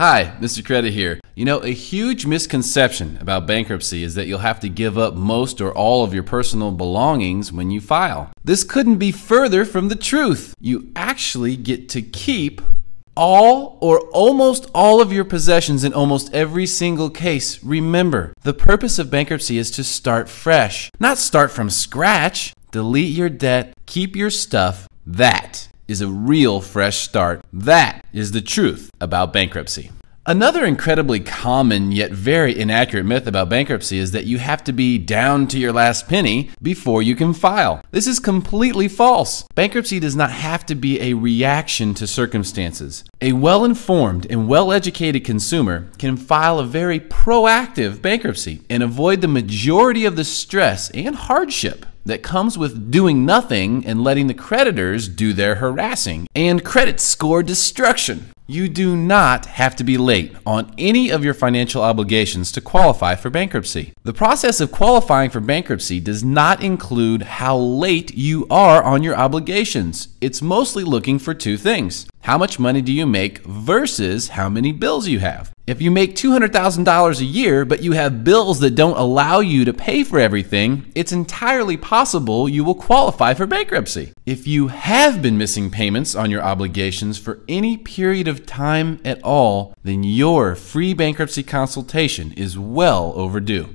Hi, Mr. Credit here. You know, a huge misconception about bankruptcy is that you'll have to give up most or all of your personal belongings when you file. This couldn't be further from the truth. You actually get to keep all or almost all of your possessions in almost every single case. Remember, the purpose of bankruptcy is to start fresh, not start from scratch. Delete your debt, keep your stuff. That is a real fresh start. That is the truth about bankruptcy. Another incredibly common yet very inaccurate myth about bankruptcy is that you have to be down to your last penny before you can file. This is completely false. Bankruptcy does not have to be a reaction to circumstances. A well-informed and well-educated consumer can file a very proactive bankruptcy and avoid the majority of the stress and hardship that comes with doing nothing and letting the creditors do their harassing and credit score destruction. You do not have to be late on any of your financial obligations to qualify for bankruptcy. The process of qualifying for bankruptcy does not include how late you are on your obligations. It's mostly looking for two things. How much money do you make versus how many bills you have? If you make $200,000 a year, but you have bills that don't allow you to pay for everything, it's entirely possible you will qualify for bankruptcy. If you have been missing payments on your obligations for any period of time at all, then your free bankruptcy consultation is well overdue.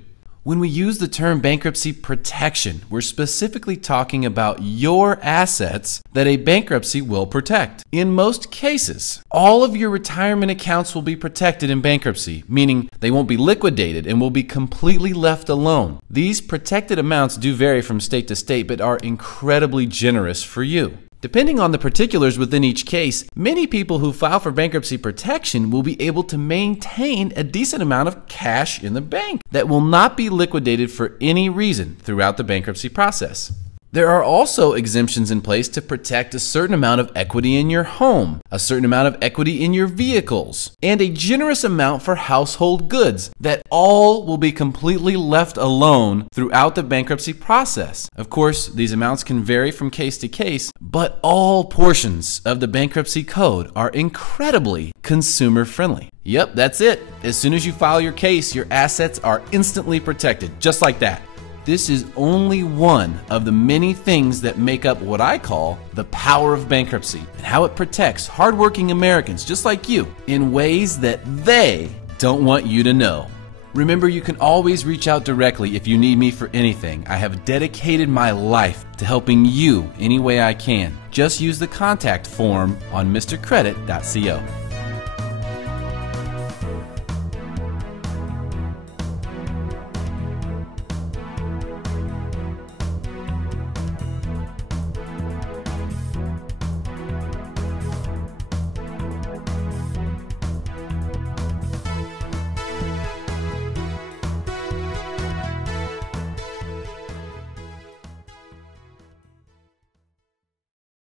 When we use the term bankruptcy protection, we're specifically talking about your assets that a bankruptcy will protect. In most cases, all of your retirement accounts will be protected in bankruptcy, meaning they won't be liquidated and will be completely left alone. These protected amounts do vary from state to state, but are incredibly generous for you. Depending on the particulars within each case, many people who file for bankruptcy protection will be able to maintain a decent amount of cash in the bank that will not be liquidated for any reason throughout the bankruptcy process. There are also exemptions in place to protect a certain amount of equity in your home, a certain amount of equity in your vehicles, and a generous amount for household goods that all will be completely left alone throughout the bankruptcy process. Of course, these amounts can vary from case to case, but all portions of the bankruptcy code are incredibly consumer friendly. Yep, that's it. As soon as you file your case, your assets are instantly protected, just like that. This is only one of the many things that make up what I call the power of bankruptcy and how it protects hardworking Americans just like you in ways that they don't want you to know. Remember, you can always reach out directly if you need me for anything. I have dedicated my life to helping you any way I can. Just use the contact form on mrcredit.co.